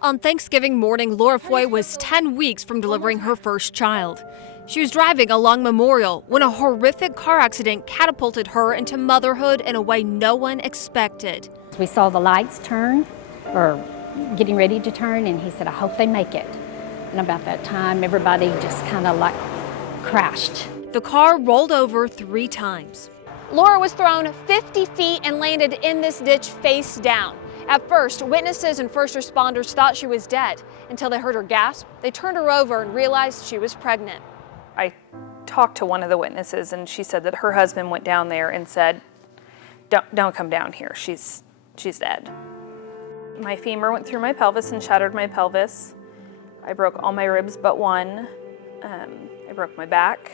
On Thanksgiving morning, Laura Foy was 10 weeks from delivering her first child. She was driving along Memorial when a horrific car accident catapulted her into motherhood in a way no one expected. We saw the lights turn, or getting ready to turn, and he said, "I hope they make it." And about that time, everybody just kind of like crashed. The car rolled over 3 times. Laura was thrown 50 feet and landed in this ditch face down. At first, witnesses and first responders thought she was dead until they heard her gasp. They turned her over and realized she was pregnant. I talked to one of the witnesses, and she said that her husband went down there and said, don't come down here, she's dead. My femur went through my pelvis and shattered my pelvis. I broke all my ribs but one. I broke my back,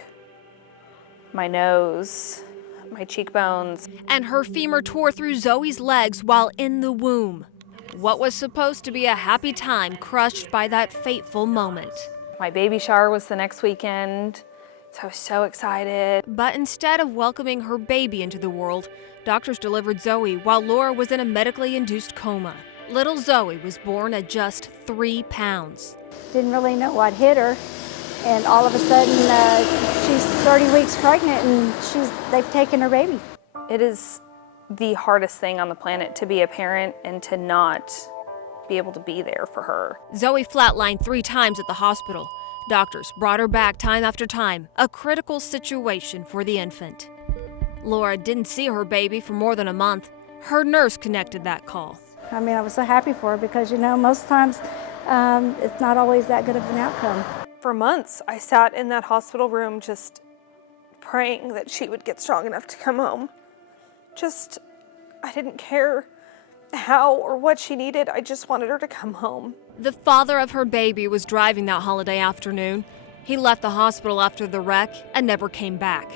my nose, my cheekbones. And her femur tore through Zoey's legs while in the womb. What was supposed to be a happy time crushed by that fateful moment. My baby shower was the next weekend, so I was so excited. But instead of welcoming her baby into the world, doctors delivered Zoey while Laura was in a medically induced coma. Little Zoey was born at just 3 pounds. Didn't really know what hit her, and all of a sudden she's 30 weeks pregnant and they've taken her baby. It is the hardest thing on the planet to be a parent and to not be able to be there for her. Zoey flatlined 3 times at the hospital. Doctors brought her back time after time, a critical situation for the infant. Laura didn't see her baby for more than a month. Her nurse connected that call. I mean, I was so happy for her because, you know, most times it's not always that good of an outcome. For months, I sat in that hospital room just praying that she would get strong enough to come home. I didn't care how or what she needed. I just wanted her to come home. The father of her baby was driving that holiday afternoon. He left the hospital after the wreck and never came back.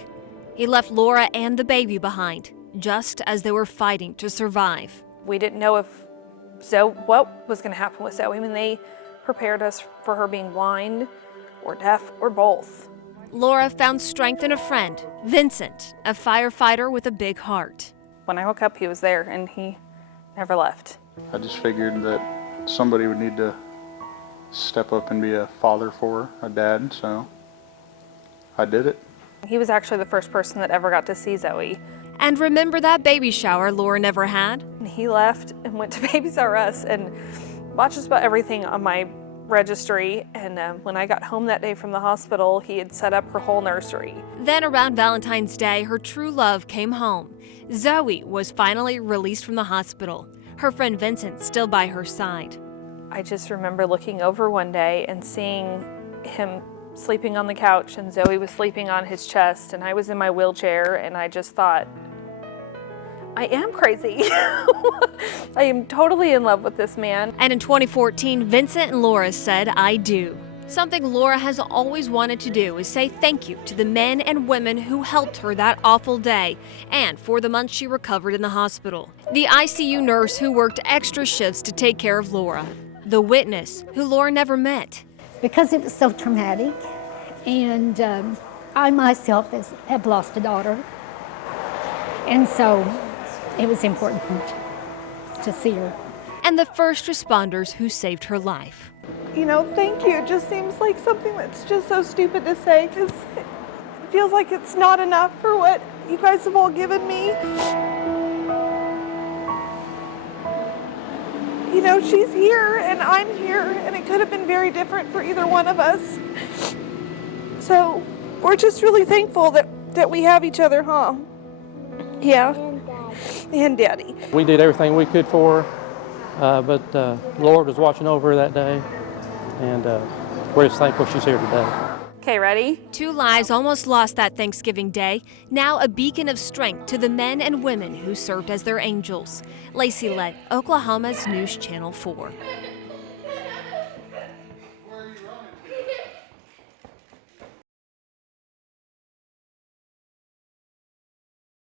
He left Laura and the baby behind, just as they were fighting to survive. We didn't know what was going to happen with Zoey. I mean, they prepared us for her being blind or deaf or both. Laura found strength in a friend, Vincent, a firefighter with a big heart. When I woke up, he was there, and he never left. I just figured that somebody would need to step up and be a father for her, a dad, so I did it. He was actually the first person that ever got to see Zoey. And remember that baby shower Laura never had? And he left and went to Babies R Us and watched just about everything on my registry, and when I got home that day from the hospital, he had set up her whole nursery. Then around Valentine's Day, her true love came home. Zoey was finally released from the hospital, her friend Vincent still by her side. I just remember looking over one day and seeing him sleeping on the couch, and Zoey was sleeping on his chest, and I was in my wheelchair, and I just thought, I am crazy. I am totally in love with this man. And in 2014, Vincent and Laura said, "I do." Something Laura has always wanted to do is say thank you to the men and women who helped her that awful day and for the months she recovered in the hospital. The ICU nurse who worked extra shifts to take care of Laura. The witness who Laura never met. Because it was so traumatic, and I myself have lost a daughter, and so it was important to see her. And the first responders who saved her life. You know, thank you. It just seems like something that's just so stupid to say, because it feels like it's not enough for what you guys have all given me. You know, she's here and I'm here, and it could have been very different for either one of us. So we're just really thankful that we have each other, huh? Yeah. And Daddy. We did everything we could for her, but the Lord was watching over her that day, and we're just thankful she's here today. Okay, ready? 2 lives almost lost that Thanksgiving Day, now a beacon of strength to the men and women who served as their angels. Lacey Lett, Oklahoma's News Channel 4.